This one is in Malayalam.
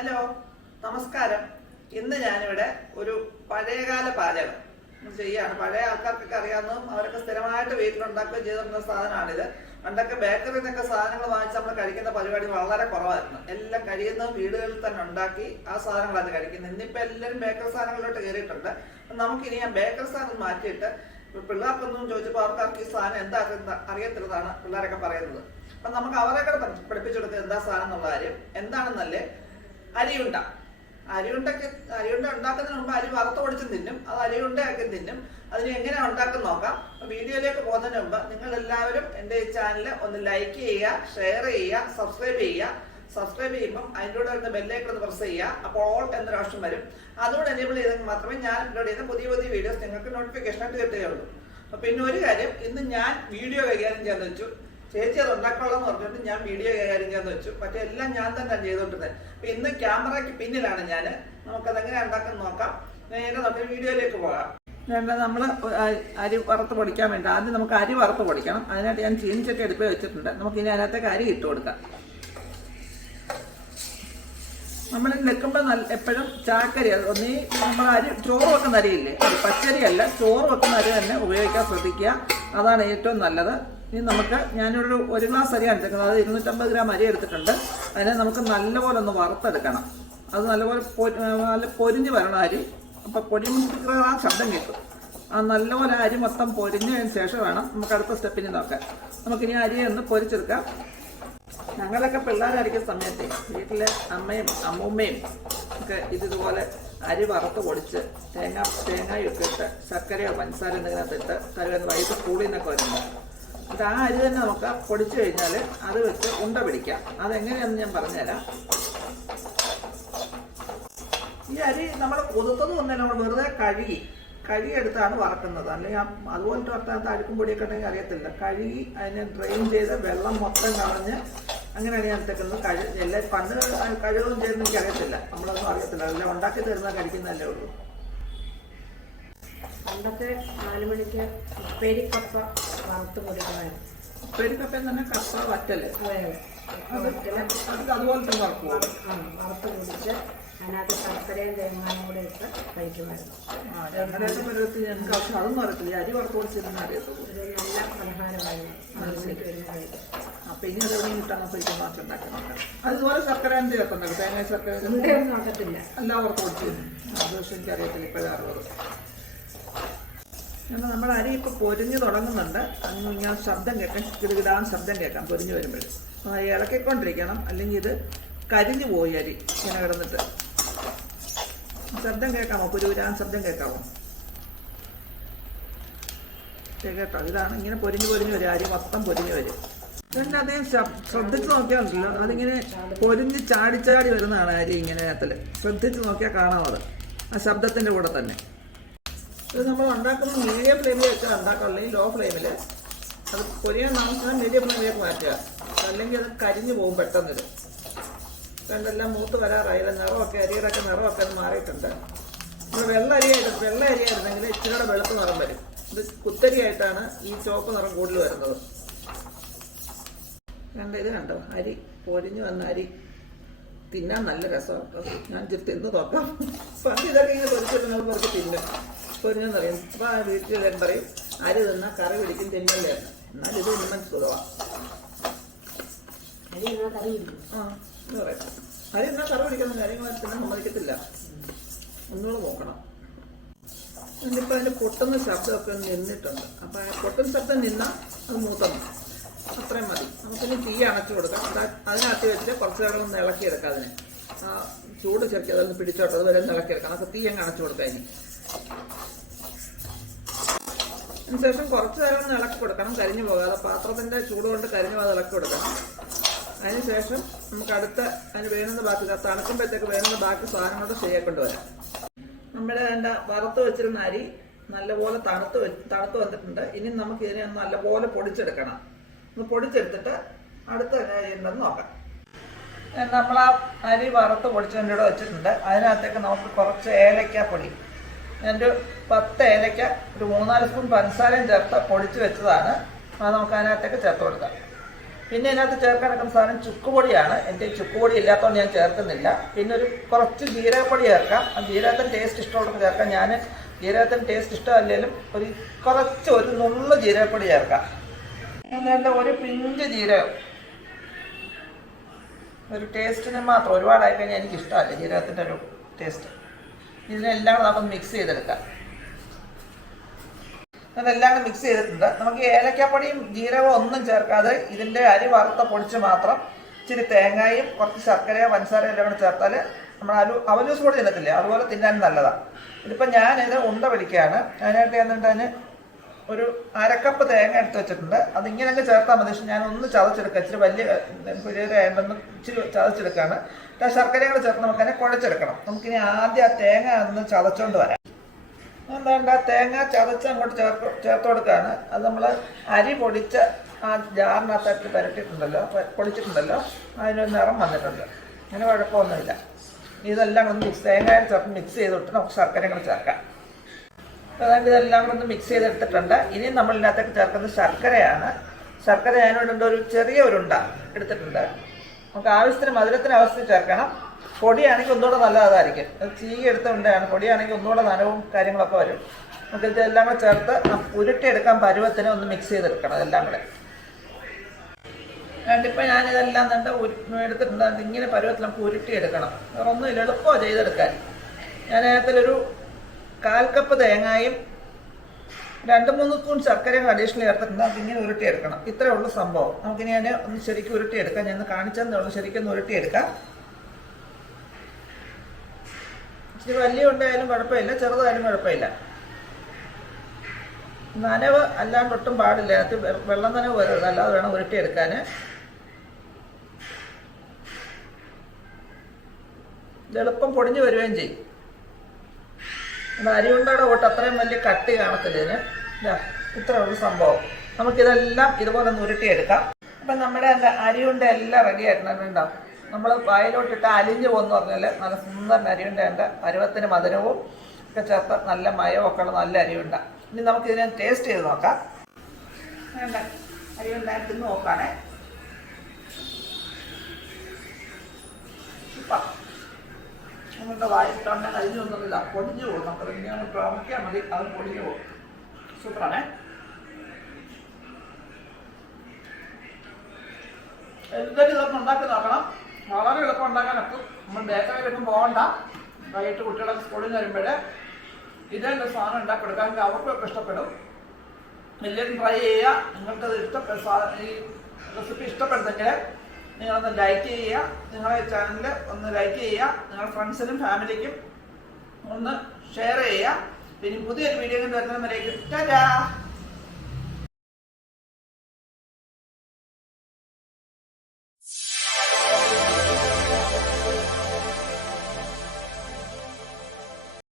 ഹലോ, നമസ്കാരം. ഇന്ന് ഞാനിവിടെ ഒരു പഴയകാല പാചകം ചെയ്യാണ്. പഴയ ആൾക്കാർക്കൊക്കെ അറിയാവുന്നതും അവരൊക്കെ സ്ഥിരമായിട്ട് വീട്ടിലുണ്ടാക്കുകയും ചെയ്തിരുന്ന സാധനമാണിത്. പണ്ടൊക്കെ ബേക്കറിയിൽ നിന്നൊക്കെ സാധനങ്ങൾ വാങ്ങിച്ച് നമ്മൾ കഴിക്കുന്ന പരിപാടി വളരെ കുറവായിരുന്നു. എല്ലാം കഴിയുന്നതും വീടുകളിൽ തന്നെ ഉണ്ടാക്കി ആ സാധനങ്ങളാണ് കഴിക്കുന്നത്. ഇന്നിപ്പോൾ എല്ലാവരും ബേക്കറി സാധനങ്ങളിലോട്ട് കയറിയിട്ടുണ്ട്. നമുക്കിനി ആ ബേക്കറി സാധനം മാറ്റിയിട്ട് പിള്ളേർക്കൊന്നും ചോദിച്ചപ്പോൾ അവർക്ക് ഈ സാധനം എന്താ അറിയത്തില്ലതാണ് പിള്ളേരൊക്കെ പറയുന്നത്. അപ്പം നമുക്ക് അവരെയൊക്കെ പഠിപ്പിച്ചു കൊടുക്കുക എന്താ സാധനം എന്നുള്ള കാര്യം. എന്താണെന്നല്ലേ, അരിയുണ്ട. അരിയുണ്ട ഉണ്ടാക്കുന്നതിന് മുമ്പ് അരി വറുത്ത് പൊടിച്ചും തിന്നും, അത് അരിയുണ്ടയാക്കി തിന്നും. അതിന് എങ്ങനെയാണ് ഉണ്ടാക്കുന്ന നോക്കാം. വീഡിയോയിലേക്ക് പോകുന്നതിന് മുമ്പ് നിങ്ങൾ എല്ലാവരും എൻ്റെ ഈ ചാനൽ ഒന്ന് ലൈക്ക് ചെയ്യുക, ഷെയർ ചെയ്യുക, സബ്സ്ക്രൈബ് ചെയ്യുക. സബ്സ്ക്രൈബ് ചെയ്യുമ്പം അതിൻ്റെ കൂടെ വരുന്ന ബെല്ലൈക്കൺ ഒന്ന് പ്രസ് ചെയ്യുക. അപ്പോൾ ഓൾ എന്നൊരു ഓപ്ഷൻ വരും. അതുകൊണ്ട് എനേബിൾ ചെയ്തെങ്കിൽ മാത്രമേ ഞാൻ അപ്ലോഡ് ചെയ്യുന്ന പുതിയ പുതിയ വീഡിയോസ് നിങ്ങൾക്ക് നോട്ടിഫിക്കേഷൻ ആയിട്ട് കിട്ടുകയുള്ളൂ. അപ്പോൾ പിന്നെ ഒരു കാര്യം, ഇന്ന് ഞാൻ വീഡിയോ കൈകാര്യം ചെയ്യാന്ന് വെച്ചു. ചേച്ചി അത് ഉണ്ടാക്കാമെന്ന് പറഞ്ഞിട്ട് ഞാൻ വീഡിയോ കൈകാര്യം ചെയ്യാന്ന് വെച്ചു. മറ്റേ എല്ലാം ഞാൻ തന്നെ ചെയ്തോണ്ടിരുന്നത്. അപ്പൊ ഇന്ന് ക്യാമറയ്ക്ക് പിന്നിലാണ് ഞാൻ. നമുക്കതെങ്ങനെ ഉണ്ടാക്കാൻ നോക്കാം. നേരെ നമുക്ക് വീഡിയോയിലേക്ക് പോകാം. നമ്മൾ അരി വറുത്ത് പൊടിക്കാൻ വേണ്ടി ആദ്യം നമുക്ക് അരി വറുത്ത് പൊടിക്കണം. അതിനായിട്ട് ഞാൻ ചീനിച്ചൊക്കെ എടുപ്പ് വെച്ചിട്ടുണ്ട്. നമുക്ക് ഇനി അതിനകത്തേക്ക് അരി ഇട്ട് കൊടുക്കാം. നമ്മൾ വെക്കുമ്പോൾ എപ്പോഴും ചാക്കരി, ഒന്നീ നമ്മൾ അരി ചോറ് വെക്കുന്ന അരിയില്ലേ, പച്ചരിയല്ല, ചോറ് വെക്കുന്ന അരി തന്നെ ഉപയോഗിക്കാൻ ശ്രദ്ധിക്കുക. അതാണ് ഏറ്റവും നല്ലത്. ഇനി നമുക്ക് ഒരു ഗ്ലാസ് അരി എടുത്തിട്ടുണ്ട്. അത് 250 ഗ്രാം അരി എടുത്തിട്ടുണ്ട്. അതിനെ നമുക്ക് നല്ലപോലെ ഒന്ന് വറുത്തെടുക്കണം. അത് നല്ലപോലെ നല്ല പൊരിഞ്ഞ് വരണം അരി. അപ്പം പൊരിഞ്ഞ ആ ശബ്ദം കേൾക്കും. ആ നല്ലപോലെ അരി മൊത്തം പൊരിഞ്ഞതിന് ശേഷം വേണം നമുക്ക് അടുത്ത സ്റ്റെപ്പിന് നോക്കാൻ. നമുക്കിനി അരിയെ ഒന്ന് പൊരിച്ചെടുക്കാം. ഞങ്ങളൊക്കെ പിള്ളേരടിക്കുന്ന സമയത്ത് വീട്ടിലെ അമ്മയും അമ്മൂമ്മയും ഒക്കെ ഇതുപോലെ അരി വറുത്ത് പൊടിച്ച് തേങ്ങയൊക്കെ ഇട്ട് ശർക്കരയോ പഞ്ചസാര എന്തെങ്കിലും ഇട്ട് തരുന്ന വൈകിട്ട് സ്കൂളിൽ നിന്നൊക്കെ വരുന്നത്. എന്നിട്ട് ആ അരി തന്നെ നമുക്ക് പൊടിച്ചു കഴിഞ്ഞാൽ അത് വെച്ച് ഉണ്ട പിടിക്കാം. അതെങ്ങനെയാണെന്ന് ഞാൻ പറഞ്ഞുതരാം. ഈ അരി നമ്മൾ കുതിർത്തത് തന്നെ നമ്മൾ വെറുതെ കഴുകിയെടുത്താണ് വറക്കുന്നത്. അല്ലെങ്കിൽ അതുപോലത്തെ വറുത്ത അഴുക്കും പൊടിയൊക്കെ ഉണ്ടെങ്കിൽ അറിയത്തില്ല. കഴുകി അതിനെ ഡ്രെയിൻ ചെയ്ത് വെള്ളം മൊത്തം കളഞ്ഞ് അങ്ങനെയാണ് ഞാൻ എടുത്തേക്കുന്നത്. എല്ലാം പണ്ട് കഴുകും ചെയ്യുന്ന എനിക്ക് അറിയത്തില്ല. നമ്മളൊന്നും അറിയത്തില്ല. എല്ലാം ഉണ്ടാക്കി തരുന്ന കഴിക്കുന്നതല്ലേ ഉള്ളൂ. പണ്ടത്തെ 4 മണിക്ക് ഉപ്പേരിക്കപ്പ വറുത്ത് പൊടിക്കണമായിരുന്നു. ഉപ്പേരിക്കപ്പ തന്നെ കപ്പ വറ്റല് അതുപോലെ തന്നെ വറുത്ത് പൊടിച്ച് അതിനകത്ത് ശർക്കരയും തേങ്ങാനും കൂടെ ഇട്ട് കഴിക്കുമായിരുന്നു. ഞങ്ങൾക്ക് അതൊന്നും അറിയത്തില്ല. അരി വറുത്ത് പൊടിച്ചിരുന്ന അറിയത്തുള്ളൂ. ഒരു നല്ല പലഹാരമായിരുന്നു 4 മണിക്ക് വരുന്ന കഴിക്കും. അപ്പൊ ഇനി അതെവിടെ കിട്ടാൻ കഴിക്കും മാറ്റി ഉണ്ടാക്കി നോക്കാം. അതുപോലെ ശർക്കര ചേർക്കുന്നുണ്ട്. തേങ്ങ ശർക്കര ഒന്നും നോക്കത്തില്ല. എല്ലാം വറുത്ത് പൊടിച്ചിരുന്നു. അത് പക്ഷെ എനിക്ക് അറിയത്തില്ല. ഇപ്പോഴും അറിവ് നമ്മുടെ അരി ഇപ്പോൾ പൊരിഞ്ഞ് തുടങ്ങുന്നുണ്ട്. അങ്ങ് ഞാൻ ശബ്ദം കേൾക്കാം, കിടുകിടാൻ ശബ്ദം കേൾക്കാം പൊരിഞ്ഞ് വരുമ്പോഴും. ഇളക്കിക്കൊണ്ടിരിക്കണം, അല്ലെങ്കിൽ ഇത് കരിഞ്ഞു പോയി അരി ഇങ്ങനെ കിടന്നിട്ട്. ശബ്ദം കേൾക്കാമോ? പുരുവിരാൻ ശബ്ദം കേൾക്കാമോ? കേട്ടോ, ഇതാണ് ഇങ്ങനെ പൊരിഞ്ഞ് വരും. അരി മൊത്തം പൊരിഞ്ഞ് വരും. പിന്നെ അദ്ദേഹം ശ്രദ്ധിച്ച് നോക്കിയാൽ അതിങ്ങനെ പൊരിഞ്ഞ് ചാടി വരുന്നതാണ് അരി ഇങ്ങനെ നേരത്തിൽ. ശ്രദ്ധിച്ച് നോക്കിയാൽ കാണാം അത് ആ ശബ്ദത്തിൻ്റെ കൂടെ തന്നെ. ഇത് നമ്മൾ ഉണ്ടാക്കുമ്പോൾ മീഡിയം ഫ്ലെയിമിൽ വെച്ചാൽ ഉണ്ടാക്കാം, അല്ലെങ്കിൽ ലോ ഫ്ലെയിമിൽ. അത് പൊരിയാൻ നമുക്ക് മീഡിയം ഫ്ലെയിമിലേക്ക് മാറ്റുക, അല്ലെങ്കിൽ അത് കരിഞ്ഞു പോകും പെട്ടെന്നത്. രണ്ടെല്ലാം മൂത്ത് വരാറായി. നിറമൊക്കെ അരിയുടെയൊക്കെ നിറമൊക്കെ അത് മാറിയിട്ടുണ്ട്. നമ്മൾ വെള്ള അരിയായിരുന്നെങ്കിൽ ഇച്ചിരിയുടെ വെളുപ്പ് നിറം വരും. ഇത് കുത്തരിയായിട്ടാണ് ഈ ചുവപ്പ് നിറം കൂടുതൽ വരുന്നത്. ഇത് കണ്ടോ, അരി പൊരിഞ്ഞു വന്ന അരി തിന്നാൻ നല്ല രസമാണ്. ഞാൻ തിന്ന് നോക്കാം. പണ്ട് ഇതൊക്കെ ഇങ്ങനെ പൊരിച്ചിട്ട് നമ്മൾ കുറച്ച് തിന്നും. പൊരിഞ്ഞെന്നറിയും. അപ്പോൾ ആ വീട്ടിൽ വരും പറയും അരി തിന്നാൽ കറി പിടിക്കും, തിന്നല്ലേ. എന്നാൽ ഇത് തിന്നാൻ സുഖമാണ്. അരി എന്നാൽ കറി പിടിക്കുന്ന കാര്യങ്ങൾ തിന്നാൻ സമ്മതിക്കത്തില്ല. ഒന്നുകൂടെ നോക്കണം. എന്നിപ്പോൾ അതിൻ്റെ പൊട്ടുന്ന ശബ്ദമൊക്കെ നിന്നിട്ടുണ്ട്. അപ്പോൾ ആ പൊട്ടുന്ന ശബ്ദം നിന്നാൽ അത് മൂത്തണം. അത്രയും മതി. നമുക്കിനി തീ അണച്ചു കൊടുക്കാം. അതിനകത്ത് വെച്ച് കുറച്ച് നേരം ഒന്ന് ഇളക്കിയെടുക്കാം. അതിന് ആ ചൂട് ചെറുക്കി അതൊന്ന് പിടിച്ചോട്ടെ, അത് വരെ ഒന്ന് ഇളക്കിയെടുക്കാം. നമുക്ക് തീ അങ്ങ് അണച്ചു കൊടുക്കാം. അതിനുശേഷം കുറച്ച് നേരം ഒന്ന് ഇളക്കി കൊടുക്കണം, കരിഞ്ഞു പോകാതെ. പാത്രത്തിൻ്റെ ചൂട് കൊണ്ട് കരിഞ്ഞു പോകാതെ ഇളക്കി കൊടുക്കണം. അതിനുശേഷം നമുക്ക് അതിന് വേണമെന്ന ബാക്കി തണുക്കുമ്പോഴത്തേക്ക് വേണമെന്ന ബാക്കി സാധനങ്ങളുടെ ശരിയാക്കൊണ്ട് വരാം. നമ്മുടെ വറുത്ത് വെച്ചിരുന്ന അരി നല്ലപോലെ തണുത്ത് വന്നിട്ടുണ്ട്. ഇനി നമുക്ക് ഇതിനെ ഒന്ന് നല്ലപോലെ പൊടിച്ചെടുക്കണം. ഒന്ന് പൊടിച്ചെടുത്തിട്ട് അടുത്ത ഉണ്ടെന്ന് നോക്കാം. നമ്മൾ ആ അരി വറുത്ത് പൊടിച്ചതിൻ്റെ കൂടെ വെച്ചിട്ടുണ്ട്. അതിനകത്തേക്ക് നമുക്ക് കുറച്ച് ഏലക്കാപ്പൊടി, ഞാനൊരു 10 ഏലക്ക, ഒരു 3-4 സ്പൂൺ പഞ്ചസാരയും ചേർത്ത് പൊടിച്ച് വെച്ചതാണ്. അത് നമുക്ക് അതിനകത്തേക്ക് ചേർത്ത് കൊടുക്കാം. പിന്നെ ഇതിനകത്ത് ചേർക്കാൻ വെക്കുന്ന സാധനം ചുക്കുപൊടിയാണ്. എൻ്റെ ചുക്കുപൊടി ഇല്ലാത്തതുകൊണ്ട് ഞാൻ ചേർക്കുന്നില്ല. പിന്നെ കുറച്ച് ജീരകപ്പൊടി ചേർക്കാം. ജീരകത്തിന് ടേസ്റ്റ് ഇഷ്ടമുള്ളവർക്ക് ചേർക്കാം. ഞാൻ ജീരകത്തിന് ടേസ്റ്റ് ഇഷ്ടമല്ലെങ്കിലും ഒരു നുള്ളു ജീരകപ്പൊടി ചേർക്കാം. എന്നിട്ട് ഒരു പിഞ്ച് ജീരകം, ഒരു ടേസ്റ്റിന് മാത്രം. ഒരുപാടായി കഴിഞ്ഞാൽ എനിക്ക് ഇഷ്ടമല്ല ജീരകത്തിൻ്റെ ഒരു ടേസ്റ്റ്. ഇതിനെല്ലാം കൂടെ നമുക്ക് മിക്സ് ചെയ്തെടുക്കാം. അതെല്ലാം കൂടെ മിക്സ് ചെയ്തിട്ടുണ്ട്. നമുക്ക് ഏലക്കാപ്പൊടിയും ജീരകവും ഒന്നും ചേർക്കാതെ ഇതിൻ്റെ അരി വറുത്ത പൊടിച്ച് മാത്രം ഇച്ചിരി തേങ്ങയും കുറച്ച് ശർക്കരയോ പഞ്ചസാരയോ എല്ലാം കൂടെ ചേർത്താൽ നമ്മൾ അവലൂസ് പൊടി തിന്നത്തില്ലേ, അതുപോലെ തിന്നാൻ നല്ലതാണ്. ഇതിപ്പോൾ ഞാനിത് ഉണ്ട പിടിക്കുകയാണ്. അതിനായിട്ട് എന്നിട്ട് ഒരു അരക്കപ്പ് തേങ്ങ എടുത്ത് വെച്ചിട്ടുണ്ട്. അതിങ്ങനെയൊക്കെ ചേർത്താൽ മതി. പക്ഷെ ഞാനൊന്ന് ചതച്ചെടുക്കാം. ഇച്ചിരി വലിയ പുതിയതായതൊന്ന് ഇച്ചിരി ചതച്ചെടുക്കുകയാണ്. ആ ശർക്കരയും കൂടെ ചേർത്ത് നമുക്കതിനെ കുഴച്ചെടുക്കണം. നമുക്കിനി ആദ്യം ആ തേങ്ങ ഒന്ന് ചതച്ചുകൊണ്ട് വരാം. എന്താണ്ട് ആ തേങ്ങ ചതച്ച് അങ്ങോട്ട് ചേർത്ത് കൊടുക്കുകയാണ്. അത് നമ്മൾ അരി പൊടിച്ച ആ ജാറിനകത്തായിട്ട് പുരട്ടിയിട്ടുണ്ടല്ലോ, പൊടിച്ചിട്ടുണ്ടല്ലോ, അതിനൊരു നിറം വന്നിട്ടുണ്ട്. അങ്ങനെ കുഴപ്പമൊന്നുമില്ല. ഇതെല്ലാം ഒന്ന് തേങ്ങയിൽ ചേർത്ത് മിക്സ് ചെയ്തിട്ട് നമുക്ക് ശർക്കരയും കൂടെ ചേർക്കാം. അതായത് ഇതെല്ലാം കൂടെ ഒന്ന് മിക്സ് ചെയ്തെടുത്തിട്ടുണ്ട്. ഇനി നമ്മൾ ഇതിനകത്തേക്ക് ചേർക്കുന്നത് ശർക്കരയാണ്. ശർക്കര ഞാനിവിടെ ഒരു ചെറിയ ഉരുണ്ട എടുത്തിട്ടുണ്ട്. നമുക്ക് ആവശ്യത്തിന് മധുരത്തിന് ആവശ്യത്തിന് ചേർക്കണം. പൊടിയാണെങ്കിൽ ഒന്നുകൂടെ നല്ലതായിരിക്കും. അത് ചീകി എടുത്ത ഉണ്ടയാണ്. പൊടിയാണെങ്കിൽ ഒന്നുകൂടെ നനവും കാര്യങ്ങളൊക്കെ വരും. നമുക്ക് ഇതെല്ലാം കൂടെ ചേർത്ത് ഉരുട്ടിയെടുക്കാൻ പരുവത്തിന് ഒന്ന് മിക്സ് ചെയ്തെടുക്കണം. ഇതെല്ലാം കൂടെ ഇപ്പം ഞാനിതെല്ലാം എടുത്തിട്ടുണ്ട്. ഇങ്ങനെ പരുവത്തിൽ നമുക്ക് ഉരുട്ടിയെടുക്കണം. വേറെ ഒന്നുമില്ല, എളുപ്പമാണ് ചെയ്തെടുക്കാൻ. ഞാൻ അതിനകത്തിലൊരു 1/4 കപ്പ് തേങ്ങയും 2-3 സ്പൂൺ ശർക്കരയും അഡീഷണൽ ചേർത്തിട്ടുണ്ട്. അതിങ്ങനെ ഉരുട്ടിയെടുക്കണം. ഇത്രയേ ഉള്ളൂ സംഭവം. നമുക്കിനി ഞാൻ ഒന്ന് ശരിക്കും ഉരുട്ടിയെടുക്കാം. ഞാൻ കാണിച്ചതേ ഉള്ളൂ. ശരിക്കും ഒന്ന് ഉരുട്ടിയെടുക്കാം. ഇച്ചിരി വലിയ ഉണ്ടായാലും കുഴപ്പമില്ല, ചെറുതായാലും കുഴപ്പമില്ല. നനവ് അല്ലാണ്ട് ഒട്ടും പാടില്ല. അതിനകത്ത് വെള്ളം നനവ് വരരുത്, അല്ലാതെ വേണം ഉരുട്ടിയെടുക്കാൻ. ഇത് എളുപ്പം പൊടിഞ്ഞു വരികയും ചെയ്യും. അരിയുണ്ടയുടെ കൂട്ട് അത്രയും വലിയ കട്ടി കാണത്തില്ല ഇതിന്. ഇത്ര ഒരു സംഭവം. നമുക്കിതെല്ലാം ഇതുപോലെ ഒന്ന് ഉരുട്ടിയെടുക്കാം. അപ്പം നമ്മുടെ അരിയുണ്ട എല്ലാം റെഡി ആയിട്ടുണ്ടാവും. നമ്മൾ വായിലോട്ടിട്ട് അലിഞ്ഞു പോകുമെന്ന് പറഞ്ഞാൽ നല്ല സുന്ദരൻ അരിയുണ്ട ഉണ്ട്. പരുവത്തിന് മധുരവും ഒക്കെ ചേർത്ത് നല്ല മയവും ഒക്കെ ഉള്ള നല്ല അരിയുണ്ട. ഇനി നമുക്കിതിനെ ടേസ്റ്റ് ചെയ്ത് നോക്കാം. വേണ്ട അരിയുണ്ടായിട്ട് നോക്കാണേ. നമ്മളുടെ വായിട്ടോണ്ടെങ്കിൽ അതിനൊന്നുമില്ല, പൊടിഞ്ഞു പോകും. നമുക്ക് ഇങ്ങനെ പ്രാമുഖ്യാൽ മതി, അത് പൊടിഞ്ഞു പോകും. സൂപ്പറാണേ. എന്തായാലും ഇതൊക്കെ ഉണ്ടാക്കി നോക്കണം. വളരെ എളുപ്പം ഉണ്ടാക്കാൻ ഒക്കും. നമ്മൾ ബേക്കറിയിലൊന്നും പോകണ്ട. വൈകിട്ട് കുട്ടികളൊക്കെ സ്കൂളിൽ നിന്ന് വരുമ്പോഴേ ഇതേ സാധനം ഉണ്ടാക്കി കൊടുക്കാൻ അവർക്കൊക്കെ ഇഷ്ടപ്പെടും. എല്ലാവരും ട്രൈ ചെയ്യുക. നിങ്ങൾക്കത് ഈ റെസിപ്പി ഇഷ്ടപ്പെടുന്നെങ്കിൽ നിങ്ങളൊന്ന് ലൈക്ക് ചെയ്യുക. നിങ്ങളുടെ ചാനൽ ഒന്ന് ലൈക്ക് ചെയ്യുക. നിങ്ങളുടെ ഫ്രണ്ട്സിനും ഫാമിലിക്കും ഒന്ന് ഷെയർ ചെയ്യുക. പിന്നെ പുതിയൊരു വീഡിയോ വരുന്നതിലേക്ക് ടാറ്റാ.